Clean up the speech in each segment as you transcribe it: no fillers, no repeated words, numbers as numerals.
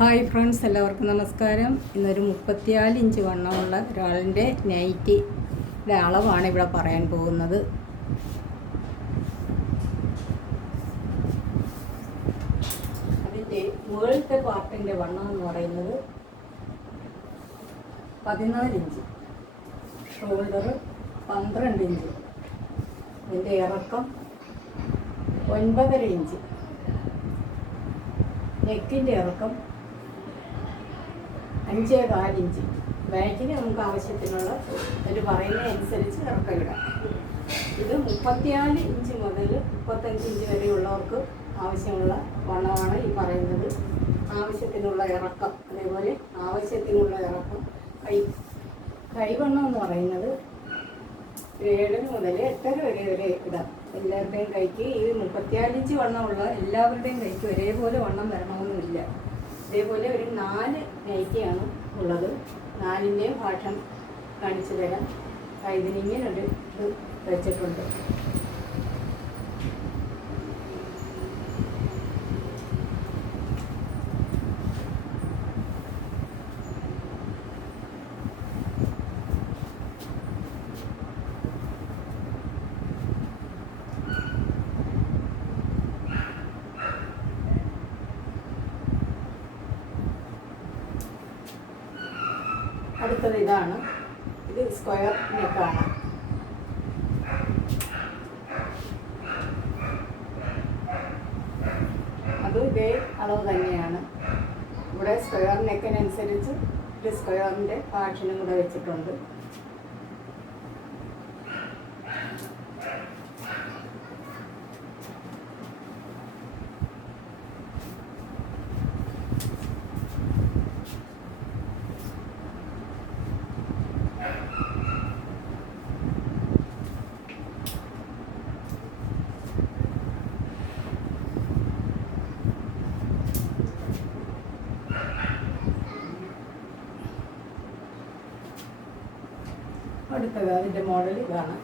Hi friends, എല്ലാവർക്കും നമസ്കാരം. ഇന്നൊരു 34 ഇഞ്ച് വണ്ണമുള്ള ഒരാളിൻ്റെ നൈറ്റിയുടെ അളവാണ് ഇവിടെ പറയാൻ പോകുന്നത്. അതിൻ്റെ മുകളിലത്തെ പാർട്ടിൻ്റെ വണ്ണം എന്ന് പറയുന്നത് 14 ഇഞ്ച്, ഷോൾഡർ 12 ഇഞ്ച്, ഇതിൻ്റെ ഇറക്കം 9.5 ഇഞ്ച്, നെക്കിൻ്റെ ഇറക്കം 5.25 ഇഞ്ച്. ബാക്കിന് നമുക്ക് ആവശ്യത്തിനുള്ള ഒരു പറയുന്നതനുസരിച്ച് ഇറക്കമിടാം. ഇത് 34 ഇഞ്ച് മുതൽ 35 ഇഞ്ച് വരെയുള്ളവർക്ക് ആവശ്യമുള്ള വണ്ണമാണ് ഈ പറയുന്നത്. ആവശ്യത്തിനുള്ള ഇറക്കം, അതേപോലെ ആവശ്യത്തിനുള്ള ഇറക്കം. കൈവണ്ണം എന്ന് പറയുന്നത് 7 മുതൽ 8.5 വരെ ഇടാം. എല്ലാവരുടെയും കൈക്ക് ഈ 34 ഇഞ്ച് വണ്ണമുള്ള എല്ലാവരുടെയും കൈക്ക് ഒരേപോലെ വണ്ണം വരണമെന്നില്ല. ഇതേപോലെ ഒരു 4 നൈറ്റിയാണ് ഉള്ളത്. 4ൻ്റെയും ഭാഷം കാണിച്ചു തരാം. ഇതിനിങ്ങനൊരു ഇത് വെച്ചിട്ടുണ്ട്. അടുത്തത് ഇതാണ്. ഇത് സ്ക്വയർ നെക്കാണ്. അതും ഇതേ അളവ് തന്നെയാണ്. ഇവിടെ സ്ക്വയർ നെക്കിനനുസരിച്ച് ഒരു സ്ക്വയറിൻ്റെ പാഷനും കൂടെ വെച്ചിട്ടുണ്ട്. അടുത്തത് അതിൻ്റെ മോഡൽ ഇതാണ്.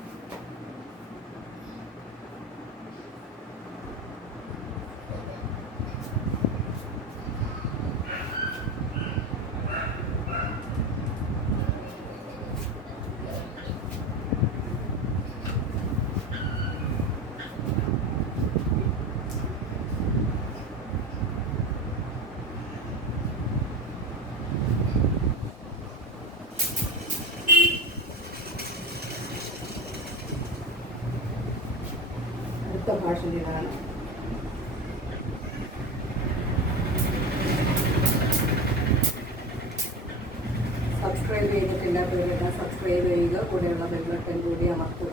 ഭാഷ ഇതാണ്. സബ്സ്ക്രൈബ് ചെയ്തിട്ടില്ലാത്തവരെല്ലാം സബ്സ്ക്രൈബ് ചെയ്യുക. കൂടെയുള്ള ബെൽ ബട്ടൺ കൂടി അമർത്തുക.